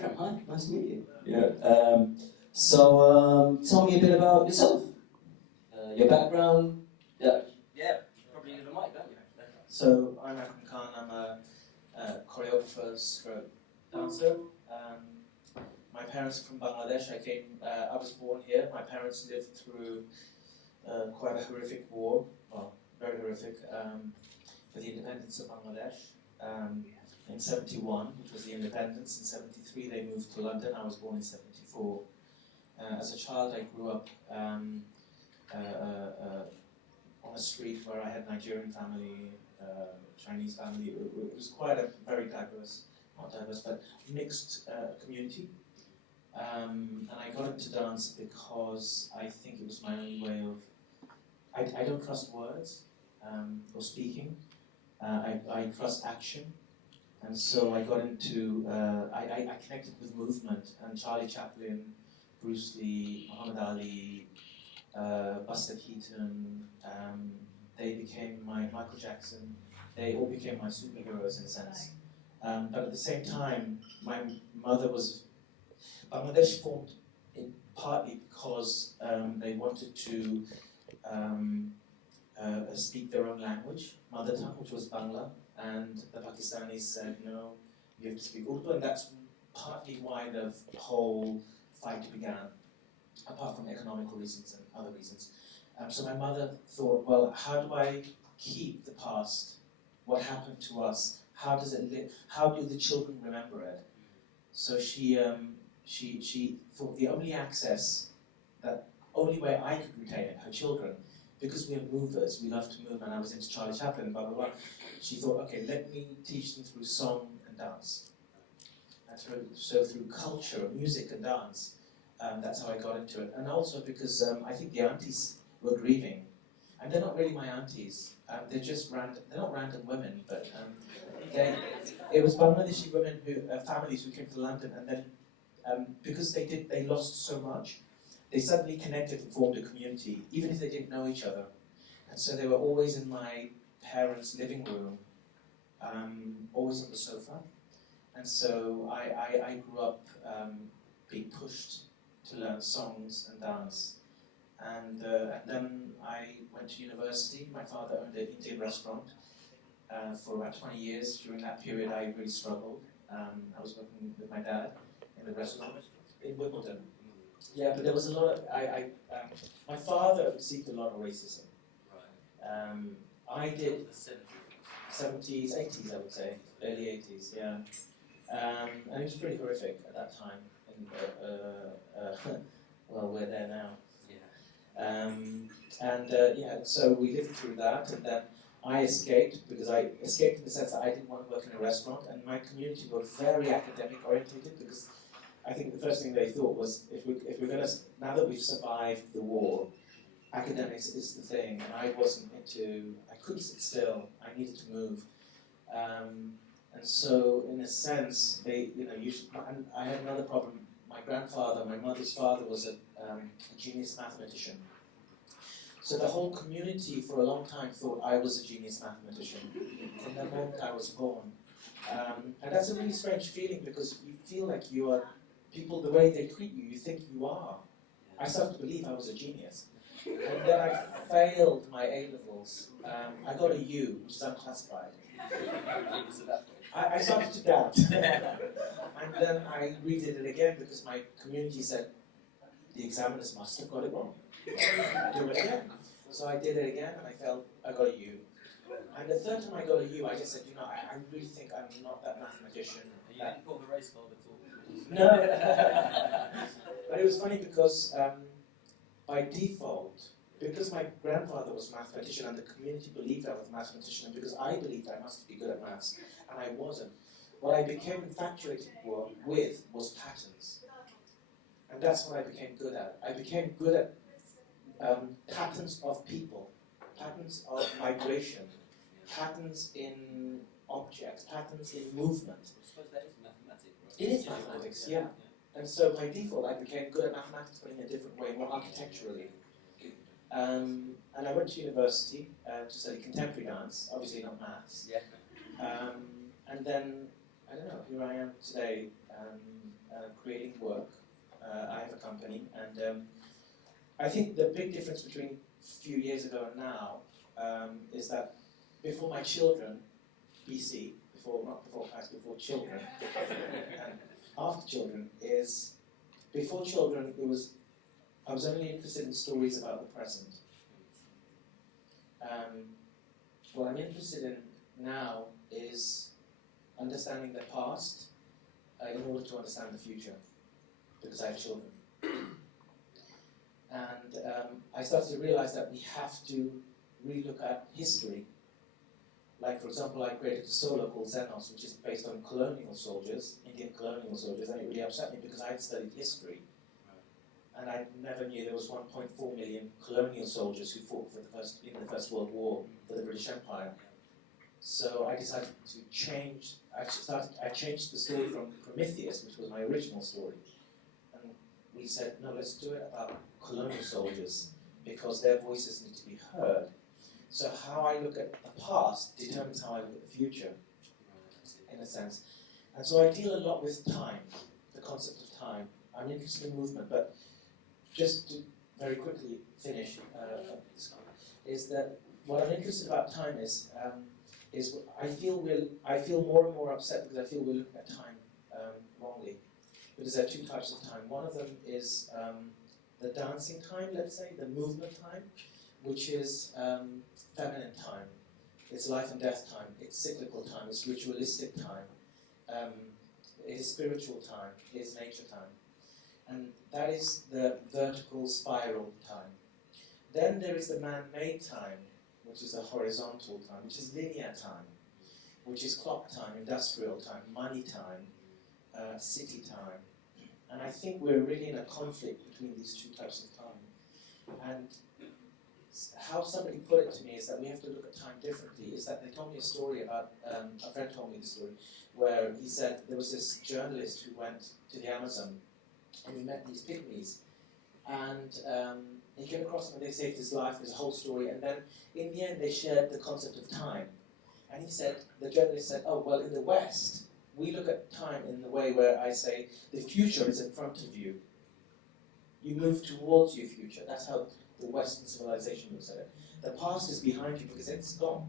Akram, hi, nice to meet you. Yeah. So tell me a bit about yourself, your background. Yeah, probably need a mic, don't you? So I'm Akram Khan. I'm a choreographer, stroke dancer. My parents are from Bangladesh. I was born here. My parents lived through quite a horrific war, well, very horrific, for the independence of Bangladesh. In 71, which was the independence. In 73, they moved to London. I was born in 74. As a child, I grew up on a street where I had Nigerian family, Chinese family. It was quite a very diverse, not diverse, but mixed community. And I got into dance because I think it was my only way of. I don't trust words or speaking. I trust action. And so I got into, I connected with movement, and Charlie Chaplin, Bruce Lee, Muhammad Ali, Buster Keaton, they became my Michael Jackson, they all became my superheroes in a sense. But at the same time, my mother was, Bangladesh formed partly because they wanted to speak their own language, mother tongue, which was Bangla, and the Pakistanis said, no, you have to speak Urdu, and that's partly why the whole fight began, apart from economical reasons and other reasons. So my mother thought, well, how do I keep the past? What happened to us? How does it live? How do the children remember it? So she thought the only way I could retain it, her children, because we are movers, we love to move, and I was into Charlie Chaplin, blah, blah, blah. She thought, okay, let me teach them through song and dance. And through culture, music and dance, that's how I got into it. And also because I think the aunties were grieving. And they're not really my aunties. They're just random, they're not random women, but it was Bangladeshi women families who came to London, and then because they lost so much, they suddenly connected and formed a community, even if they didn't know each other. And so they were always in my parents' living room, always on the sofa. And so I grew up being pushed to learn songs and dance. And then I went to university. My father owned an Indian restaurant for about 20 years. During that period, I really struggled. I was working with my dad in the restaurant in Wimbledon. Yeah, but there was a lot of, my father received a lot of racism. I did 70s, 80s, I would say, early 80s, yeah. And it was pretty horrific at that time. And, well, we're there now. Yeah. So we lived through that, and then I escaped, because I escaped in the sense that I didn't want to work in a restaurant, and my community were very academic orientated, because I think the first thing they thought was, if we're going to, now that we've survived the war, academics is the thing, and I wasn't into, I couldn't sit still, I needed to move. And so, in a sense, and I had another problem. My grandfather, my mother's father, was a genius mathematician. So the whole community for a long time thought I was a genius mathematician from the moment I was born. And that's a really strange feeling, because you feel like you are, people, the way they treat you, you think you are. I started to believe I was a genius. And then I failed my A-levels. I got a U, which is unclassified. I started to doubt. And then I redid it again, because my community said, the examiners must have got it wrong. Do it again. So I did it again, and I got a U. And the third time I got a U, I just said, I really think I'm not that mathematician. And you didn't pull the race card at all? No. But it was funny because by default, because my grandfather was a mathematician and the community believed I was a mathematician, and because I believed I must be good at maths, and I wasn't, what I became infatuated with was patterns. And that's what I became good at. I became good at patterns of people, patterns of migration, patterns in objects, patterns in movement. I suppose that is mathematics, right? It is mathematics, yeah. And so by default, I became good at mathematics, but in a different way, more architecturally. And I went to university to study contemporary dance, obviously not maths. Yeah. And then I don't know, here I am today creating work. I have a company, and I think the big difference between a few years ago and now is that before my children, BC, not before Christ, before children, and after children is, before children I was only interested in stories about the present. What I'm interested in now is understanding the past in order to understand the future, because I have children. And I started to realize that we have to relook at history. Like, for example, I created a solo called Xenos, which is based on colonial soldiers, Indian colonial soldiers, and it really upset me because I had studied history. And I never knew there was 1.4 million colonial soldiers who fought in the First World War for the British Empire. So I decided to change. I changed the story from Prometheus, which was my original story, and we said, no, let's do it about colonial soldiers because their voices need to be heard. So how I look at the past determines how I look at the future, in a sense. And so I deal a lot with time, the concept of time. I'm interested in movement, but just to very quickly finish is that what I'm interested about time is I feel more and more upset because I feel we're looking at time wrongly. Because there are two types of time. One of them is the dancing time, let's say, the movement time, which is feminine time. It's life and death time. It's cyclical time. It's ritualistic time. It is spiritual time. It is nature time. And that is the vertical spiral time. Then there is the man-made time, which is the horizontal time, which is linear time, which is clock time, industrial time, money time, city time. And I think we're really in a conflict between these two types of time. And how somebody put it to me is that we have to look at time differently, is that they told me a story about, a friend told me the story, where he said there was this journalist who went to the Amazon and he met these pygmies. And he came across them and they saved his life, there's a whole story, and then in the end they shared the concept of time. And he said, the journalist said, oh, well, in the West, we look at time in the way where I say, the future is in front of you. You move towards your future. That's how the Western civilization looks at it. The past is behind you because it's gone.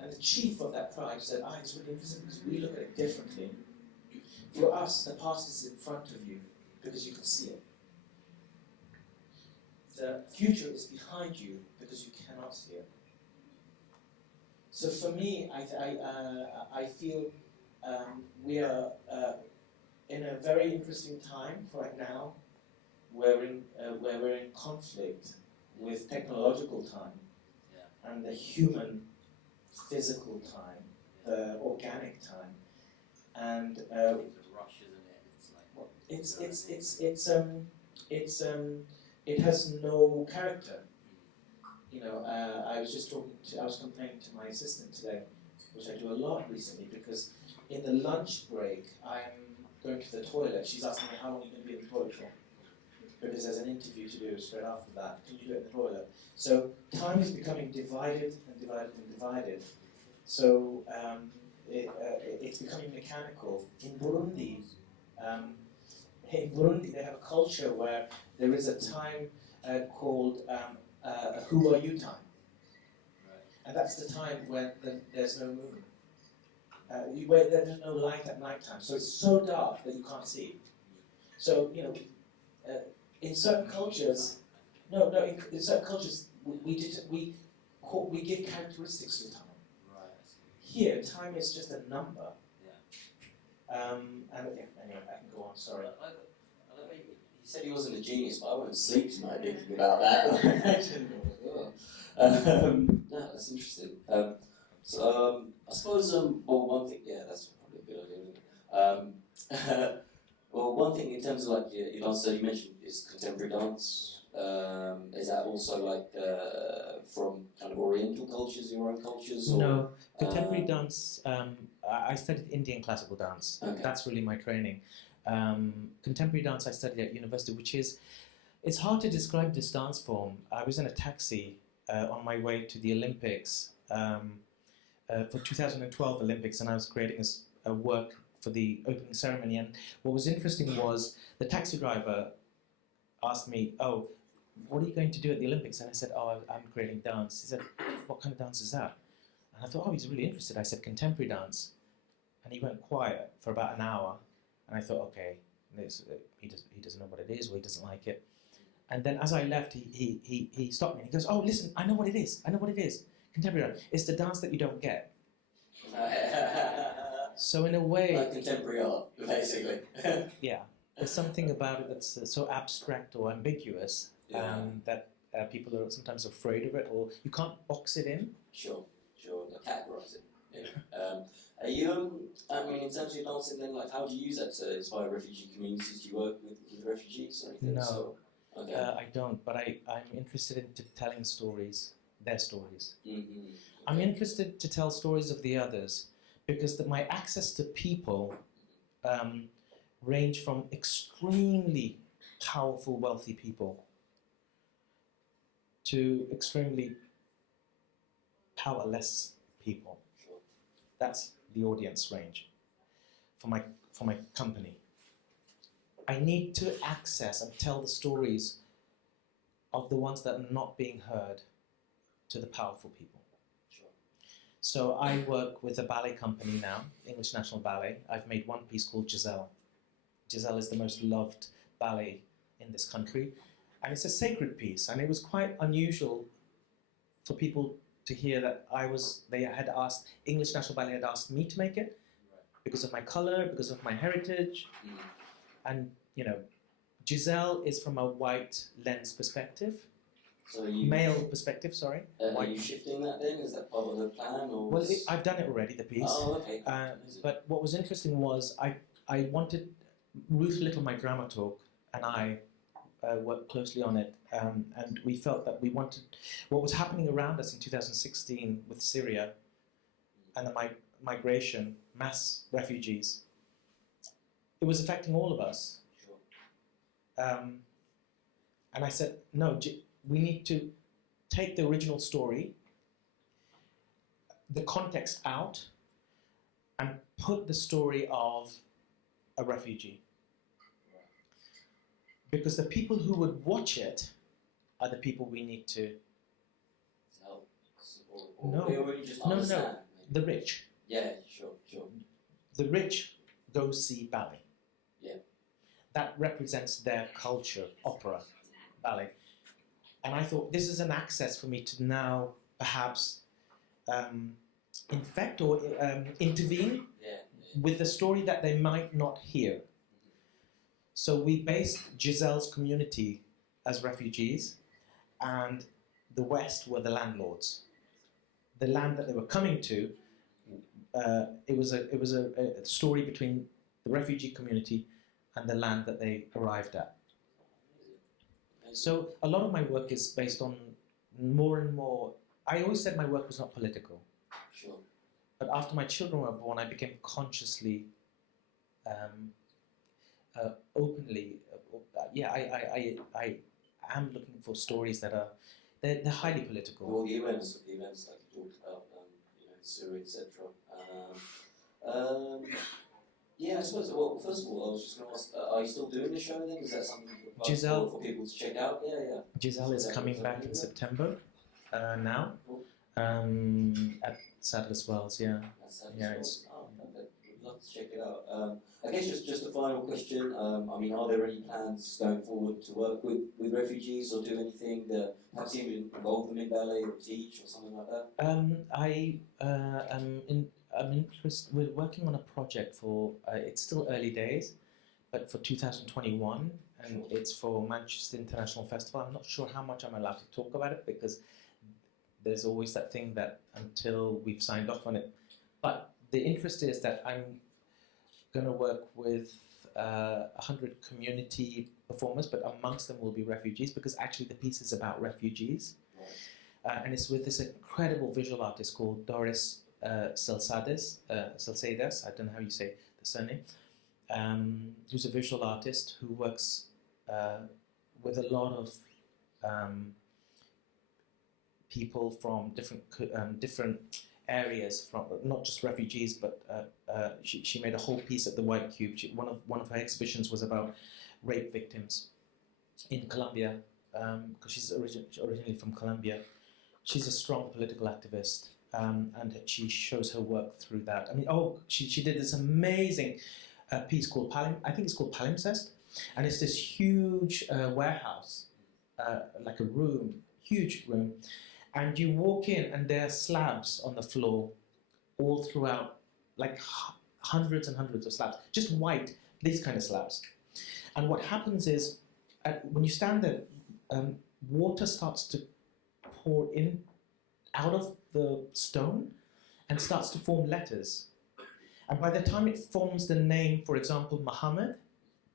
And the chief of that tribe said, it's really interesting because we look at it differently. For us, the past is in front of you because you can see it. The future is behind you because you cannot see it. So for me, I feel we are in a very interesting time right now where we're in conflict with technological time and the human physical time, the organic time. And it has no character. You know, I was complaining to my assistant today, which I do a lot recently, because in the lunch break, I'm going to the toilet. She's asking me how long are you going to be in the toilet for? Because there's an interview to do straight after that. Can you do it in the toilet? So time is becoming divided and divided and divided. So it's becoming mechanical. In Burundi, they have a culture where there is a time called who are you time. And that's the time when there's no moon. Where there's no light at night time. So it's so dark that you can't see. So, you know, in certain cultures, in certain cultures, we give characteristics to time. Here, time is just a number. And anyway, I can go on, sorry. He said he wasn't a genius, but I won't sleep tonight thinking about that. No, that's interesting. I suppose, well, one thing, that's probably a good idea, isn't it? Well, one thing in terms of like your dance that you mentioned is contemporary dance. Is that also like from kind of Oriental cultures, your own cultures? Or, no, contemporary dance, I studied Indian classical dance. Okay. That's really my training. Contemporary dance I studied at university, which is, it's hard to describe this dance form. I was in a taxi on my way to the Olympics, for 2012 Olympics, and I was creating work for the opening ceremony. And what was interesting was the taxi driver asked me, "Oh, what are you going to do at the Olympics?" And I said, "Oh, I'm creating dance." He said, "What kind of dance is that?" And I thought, "Oh, he's really interested." I said, "Contemporary dance." And he went quiet for about an hour. And I thought, okay, he doesn't know what it is, or he doesn't like it. And then as I left, he stopped me and he goes, "Oh, listen, I know what it is. I know what it is. Contemporary dance. It's the dance that you don't get." So in a way... Like contemporary art, basically. Yeah. There's something about it that's so abstract or ambiguous that people are sometimes afraid of it, or you can't box it in. Sure, categorize it. Yeah. Are you, I mean, in terms of your dancing then, like, how do you use that to inspire refugee communities? Do you work with refugees or anything? No, so, okay. I don't, but I'm interested in telling stories, their stories. Mm-hmm. Okay. I'm interested to tell stories of the others, because my access to people range from extremely powerful, wealthy people to extremely powerless people. Sure. That's the audience range for my company. I need to access and tell the stories of the ones that are not being heard to the powerful people. Sure. So I work with a ballet company now, English National Ballet. I've made one piece called Giselle. Giselle is the most loved ballet in this country, and it's a sacred piece, and it was quite unusual for people to hear that English National Ballet had asked me to make it, because of my colour, because of my heritage. And, you know, Giselle is from a white lens perspective. So male perspective, sorry. Are you shifting that then? Is that part of the plan? Or well, I've done it already, the piece. Oh, okay. But what was interesting was I wanted, Ruth Little, my dramaturg, and I worked closely on it, and we felt that we wanted, what was happening around us in 2016 with Syria and the migration, mass refugees, it was affecting all of us. Sure. And I said, no, we need to take the original story, the context out, and put the story of a refugee. Because the people who would watch it are the people we need to help. No, the rich. Yeah, sure. The rich go see ballet. Yeah. That represents their culture, opera, ballet. And I thought this is an access for me to now perhaps infect or intervene with the story that they might not hear. So we based Giselle's community as refugees, and the West were the landlords. The land that they were coming to, it was a story between the refugee community and the land that they arrived at. So a lot of my work is based on more and more. I always said my work was not political. Sure. But after my children were born, I became consciously, openly. I am looking for stories that are they're highly political. All the events like you talked about, Syria, etc. Yeah, I suppose. Well, first of all, I was just going to ask: are you still doing the show then? Is that something for people to check out? Yeah. Giselle is coming back in September now at Sadler's Wells. Yeah. It's. We'd love to check it out. I guess just a final question. I mean, are there any plans going forward to work with refugees or do anything that perhaps even involve them in ballet or teach or something like that? I'm interested. We're working on a project for. It's still early days, but for 2021, and it's for Manchester International Festival. I'm not sure how much I'm allowed to talk about it because there's always that thing that until we've signed off on it. But the interest is that I'm going to work with 100 community performers, but amongst them will be refugees because actually the piece is about refugees, and it's with this incredible visual artist called Doris Salcedes, I don't know how you say the surname, who's a visual artist who works with a lot of people from different areas from not just refugees, but she made a whole piece at the White Cube. One of her exhibitions was about rape victims in Colombia, because she's originally from Colombia. She's a strong political activist, and she shows her work through that. I mean, she did this amazing piece called I think it's called Palimpsest, and it's this huge warehouse, like a room, huge room, and you walk in and there are slabs on the floor all throughout, like hundreds and hundreds of slabs, just white, these kind of slabs. And what happens is, when you stand there, water starts to pour in out of the stone and starts to form letters. And by the time it forms the name, for example, Muhammad,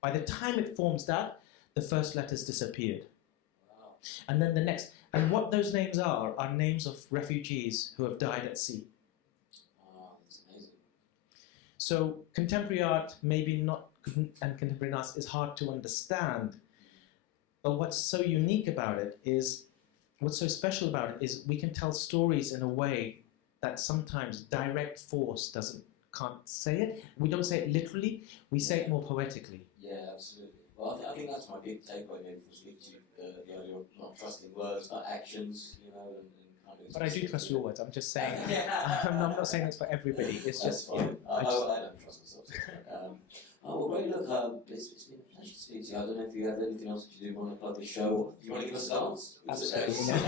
by the time it forms that, the first letters disappeared. Wow. And then the next, and what those names are names of refugees who have died at sea. Wow, that's amazing. So contemporary art, maybe not, and contemporary art is hard to understand, but what's so unique about it is, what's so special about it is we can tell stories in a way that sometimes direct force can't say it. We don't say it literally, we say it more poetically. Yeah, absolutely. Well, I think that's my big takeaway maybe from speaking to you. You're not trusting words, but actions, and kind of. But I do trust your words. I'm just saying. I'm not saying it's for everybody. It's just. Fine. I don't trust myself. Well, great. Look, it's been a pleasure to speak to you. I don't know if you have anything else that you do want to plug the show, or do you want to give us a dance? Absolutely. No.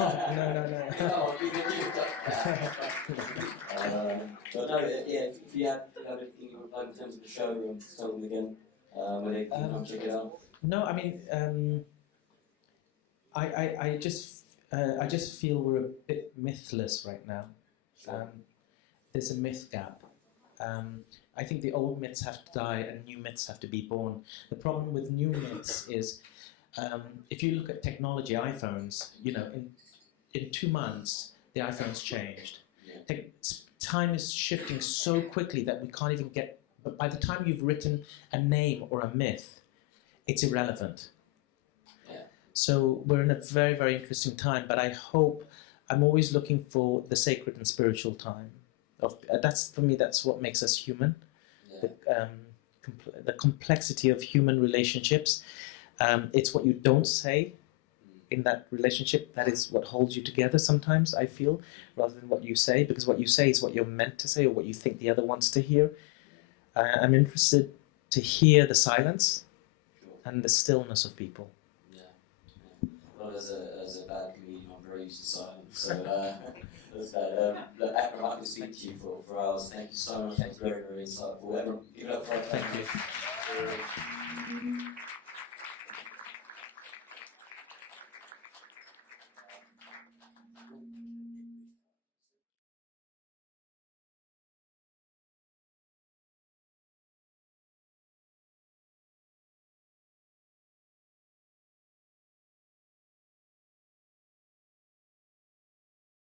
But no, if you have anything you would plug in terms of the show, just tell them again where they can come check it out. No, I mean, I just feel we're a bit mythless right now. Sure. There's a myth gap. I think the old myths have to die and new myths have to be born. The problem with new myths is, if you look at technology, iPhones, in 2 months, the iPhone's changed. Yeah. Time is shifting so quickly that we can't even get, but by the time you've written a name or a myth, it's irrelevant. Yeah. So we're in a very, very interesting time, but I'm always looking for the sacred and spiritual time. For me, that's what makes us human. Yeah. The complexity of human relationships. It's what you don't say in that relationship that is what holds you together sometimes, I feel, rather than what you say, because what you say is what you're meant to say or what you think the other wants to hear. I'm interested to hear the silence and the stillness of people. Yeah. Well, as a bad comedian, I'm very used to silence. So, look, Akram, I can speak to you for hours. Thank you so much. It's very, very insightful. Everyone, give it up for Thank you.